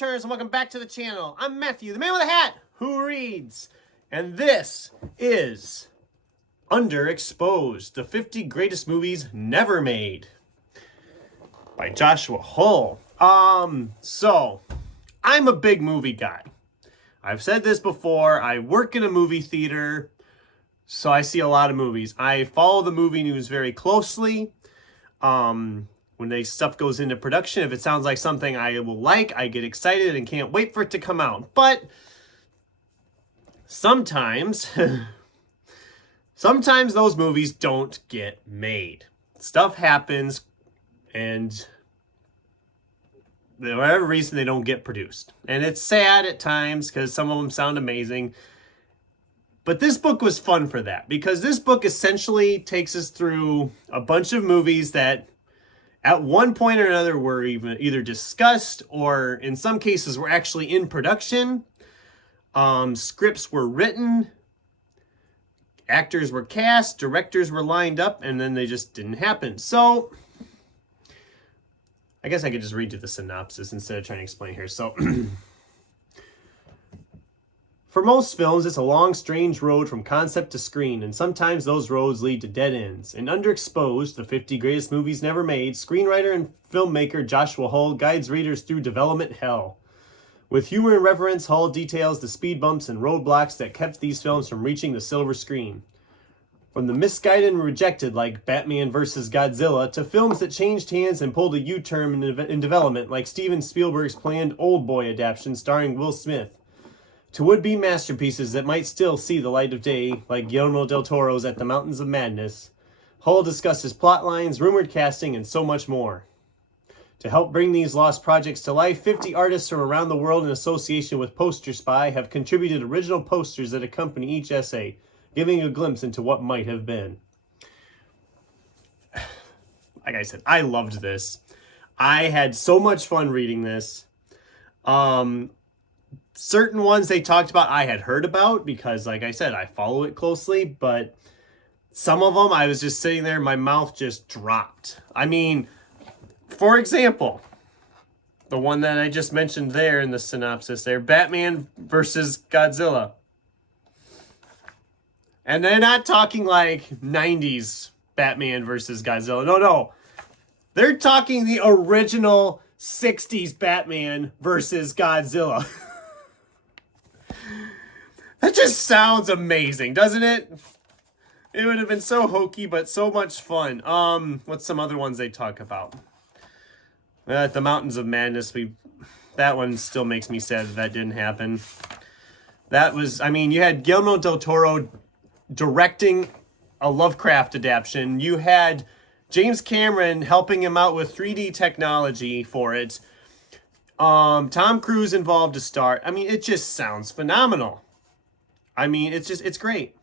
turns, and welcome back to the channel. I'm Matthew, the man with a hat who reads, and this is Underexposed, the 50 greatest movies never made by Joshua Hull. So I'm a big movie guy. I've said this before. I work in a movie theater, so I see a lot of movies. I follow the movie news very closely. When stuff goes into production, if it sounds like something I will like, I get excited and can't wait for it to come out. But sometimes, sometimes those movies don't get made. Stuff happens, and for whatever reason, they don't get produced. And it's sad at times because some of them sound amazing. But this book was fun for that, because this book essentially takes us through a bunch of movies that at one point or another were either discussed or in some cases were actually in production. Scripts were written, actors were cast, directors were lined up, and then they just didn't happen. So I guess I could just read you the synopsis instead of trying to explain here. So for most films, it's a long, strange road from concept to screen, and sometimes those roads lead to dead ends. In Underexposed, the 50 greatest movies never made, screenwriter and filmmaker Joshua Hull guides readers through development hell. With humor and reverence, Hull details the speed bumps and roadblocks that kept these films from reaching the silver screen. From the misguided and rejected, like Batman vs. Godzilla, to films that changed hands and pulled a U-turn in development, like Steven Spielberg's planned Old Boy adaptation starring Will Smith, to would-be masterpieces that might still see the light of day, like Guillermo del Toro's At the Mountains of Madness, Hull discusses plot lines, rumored casting, and so much more. To help bring these lost projects to life, 50 artists from around the world in association with Poster Spy have contributed original posters that accompany each essay, giving a glimpse into what might have been. Like I said, I loved this. I had so much fun reading this. Certain ones they talked about I had heard about because, like I said, I follow it closely, but some of them I was just sitting there, my mouth just dropped. I mean, for example, the one that I just mentioned there in the synopsis there, Batman versus Godzilla. And they're not talking like 90s Batman versus Godzilla. No. They're talking the original 60s Batman versus Godzilla. That just sounds amazing, doesn't it? It would have been so hokey, but so much fun. What's some other ones they talk about? At the Mountains of Madness, that one still makes me sad that didn't happen. That was, I mean, you had Guillermo del Toro directing a Lovecraft adaptation. You had James Cameron helping him out with 3D technology for it. Tom Cruise involved to start. I mean, it just sounds phenomenal. I mean, it's great.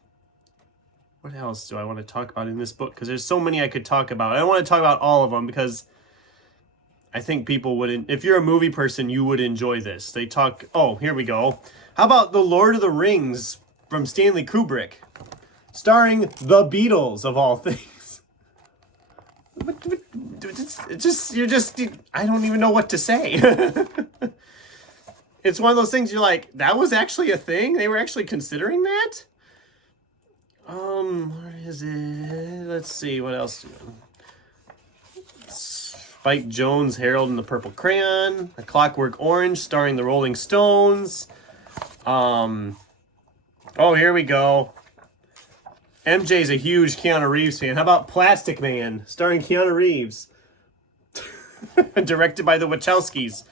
What else do I want to talk about in this book? Because there's so many I could talk about. I don't want to talk about all of them because I think people wouldn't. If you're a movie person, you would enjoy this. They talk. Oh, here we go. How about The Lord of the Rings from Stanley Kubrick, starring the Beatles of all things? I don't even know what to say. It's one of those things you're like, that was actually a thing? They were actually considering that? What is it? Let's see, what else? Spike Jonze, Harold and the Purple Crayon, A Clockwork Orange, starring the Rolling Stones. Oh, here we go. MJ's a huge Keanu Reeves fan. How about Plastic Man, starring Keanu Reeves? Directed by the Wachowskis.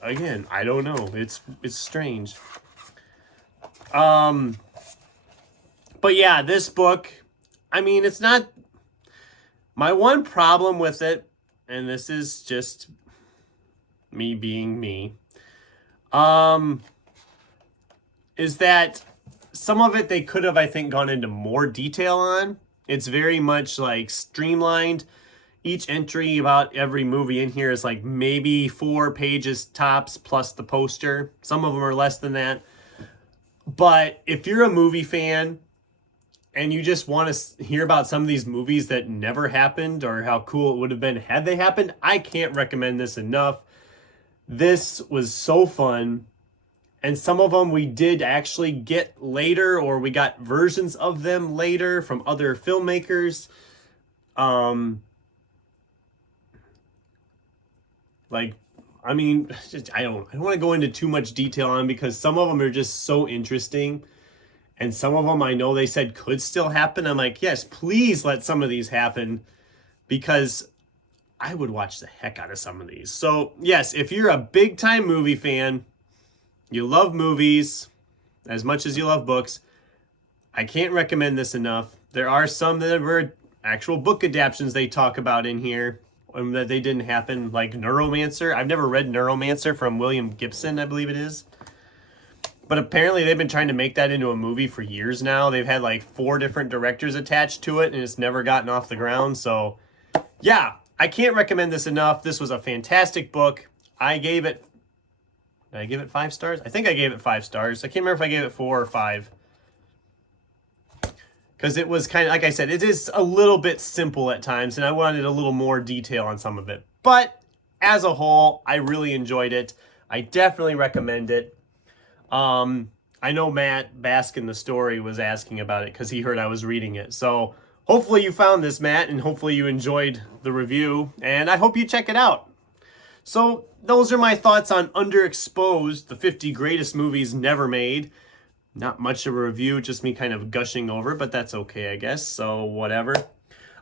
Again, I don't know. It's strange. But yeah, this book, I mean, it's not... My one problem with it, and this is just me being me, is that some of it they could have, I think, gone into more detail on. It's very much like streamlined. Each entry about every movie in here is like maybe 4 pages tops plus the poster. Some of them are less than that. But if you're a movie fan and you just want to hear about some of these movies that never happened or how cool it would have been had they happened, I can't recommend this enough. This was so fun. And some of them we did actually get later, or we got versions of them later from other filmmakers. Like, I mean, I don't want to go into too much detail on, because some of them are just so interesting. And some of them I know they said could still happen. I'm like, yes, please let some of these happen, because I would watch the heck out of some of these. So yes, if you're a big time movie fan, you love movies as much as you love books, I can't recommend this enough. There are some that were actual book adaptations they talk about in here that they didn't happen, like Neuromancer. I've never read Neuromancer from William Gibson, I believe it is. But apparently they've been trying to make that into a movie for years now. They've had like 4 different directors attached to it, and it's never gotten off the ground. So yeah, I can't recommend this enough. This was a fantastic book. Did I give it 5 stars? I think I gave it 5 stars. I can't remember if I gave it 4 or 5. Because it was kind of, like I said, it is a little bit simple at times, and I wanted a little more detail on some of it. But as a whole, I really enjoyed it. I definitely recommend it. I know Matt Baskin, the story, was asking about it because he heard I was reading it. So hopefully you found this, Matt, and hopefully you enjoyed the review, and I hope you check it out. So those are my thoughts on Underexposed, the 50 greatest movies never made. Not much of a review, just me kind of gushing over, but that's okay, I guess. So whatever.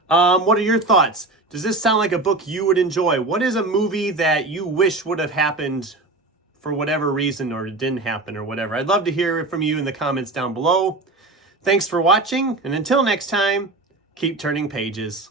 What are your thoughts? Does this sound like a book you would enjoy? What is a movie that you wish would have happened for whatever reason, or it didn't happen, or whatever? I'd love to hear from you in the comments down below. Thanks for watching, and until next time, keep turning pages.